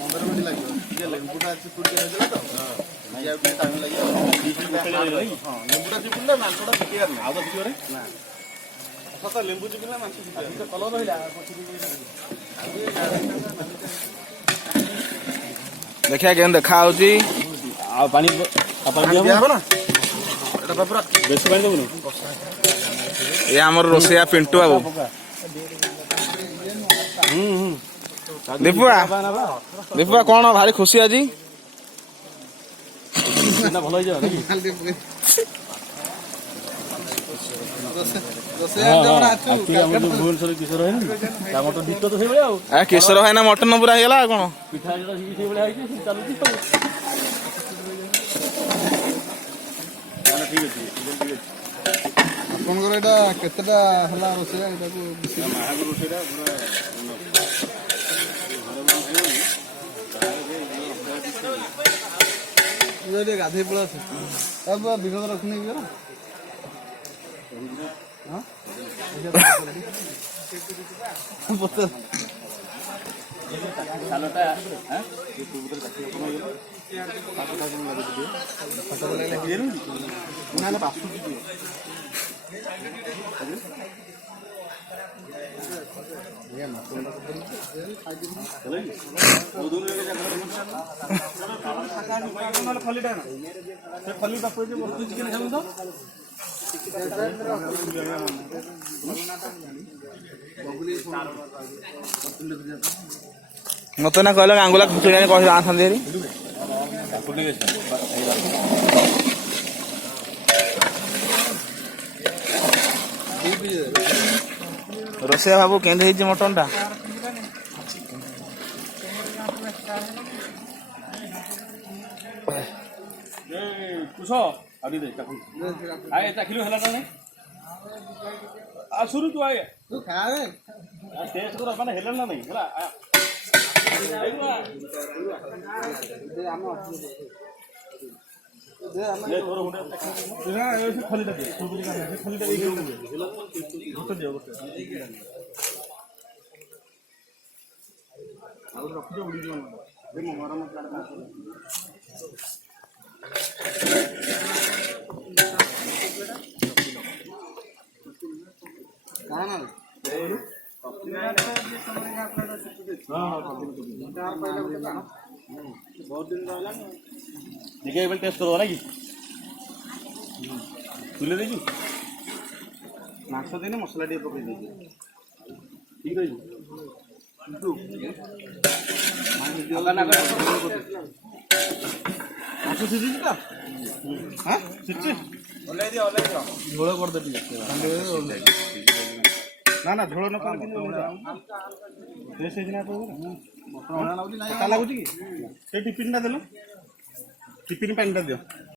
15 minute ଲାଗିବ ଟିକେ ଲେମ୍ବୁଟା ଚିପୁଡ଼ି ହେଇଥିଲା ତ ଆଉ ଟିକେ ଟାଇମ୍ ଲାଗିବ ହଁ ଲେମ୍ବୁଟା ଚିପୁଡ଼ିଲେ ମାଂସଟା ଶୁଖିବାର ନାହିଁ ଆଉ ତ ଶୁଖିବରେ ନା ସତ ଲେମ୍ବୁ ଚିପୁଡ଼ିଲେ ମାଂସ ଶୁଖିବାର କଲର୍ ରହିଲା ଦେଖିଆ କେମିତି ଦେଖା ହଉଛି ଆଉ ପାଣି ଦିଆହବ ନା ଏଇଟା ପୁରା ବେଶୀ ପାଣି ଦେବୁନି ଏ ଆମର ରୋଷେଇଆ ପିଣ୍ଟୁ ବାବୁ ଦୀପୁଆ କଣ ଭାରି ଖୁସି ଆଜି ଭଲ ହେଇଯିବ ଭୁବନେଶ୍ୱର କିଶୋର ହେଇନି ତା ମଟନ ଡିଟୋ ତ ସେଇଭଳିଆ ଆଉ କିଶୋର ଭାଇନା ମଟନ ପୁରା ହେଇଗଲା ଆଉ କଣ ପିଠା ସେଇଭଳିଆ ହେଇଛି ଚାଲୁଛି ଆଉ ଠିକ ଅଛି ଆପଣଙ୍କର ଏଇଟା କେତେଟା ହେଲା ରୋଷେଇ ଏଇଟାକୁ ରୋଷେଇଟା ଟିକେ ଗାଧେଇ ପଳା ଆସେ ପୁରା ବିଗତ ରଖୁନି କି ମତେ ନା କହିଲ ଆଙ୍ଗୁଲା ଖୁଚୁଡ଼ି କହି ଆଣିଥାନ୍ତି ହେରି ରୋଷେଇଆ ବାବୁ କେମିତି ହେଇଛି ମଟନ ଟା କୁଶ ଆଉ ଟିକେ ଚାଖିଲୁ ହେଲା ନା ନାଇଁ ଆସୁରୁ ତୁ ଆଏ ଟେଷ୍ଟ କର ମାନେ ହେଲା ନା ନାଇଁ ହେଲା देखिए टेस्ट करो ना कि तुले देखी ମାଂସ ଦିନେ ମସଲା ଟିକେ ପକେଇ ଦେଇଛି ठीक है ମାଂସ ସିଝିଛି ତ ସିଝିଛି ଝୋଳ କରିଦେ ଟିକେ ନା ଝୋଳ ନ କଲେ ଲାଗୁଛି କି ସେ ଟିଫିନ୍ଟା ଦେଲ ଟିଫିନ୍ ପାଣିଟା ଦିଅ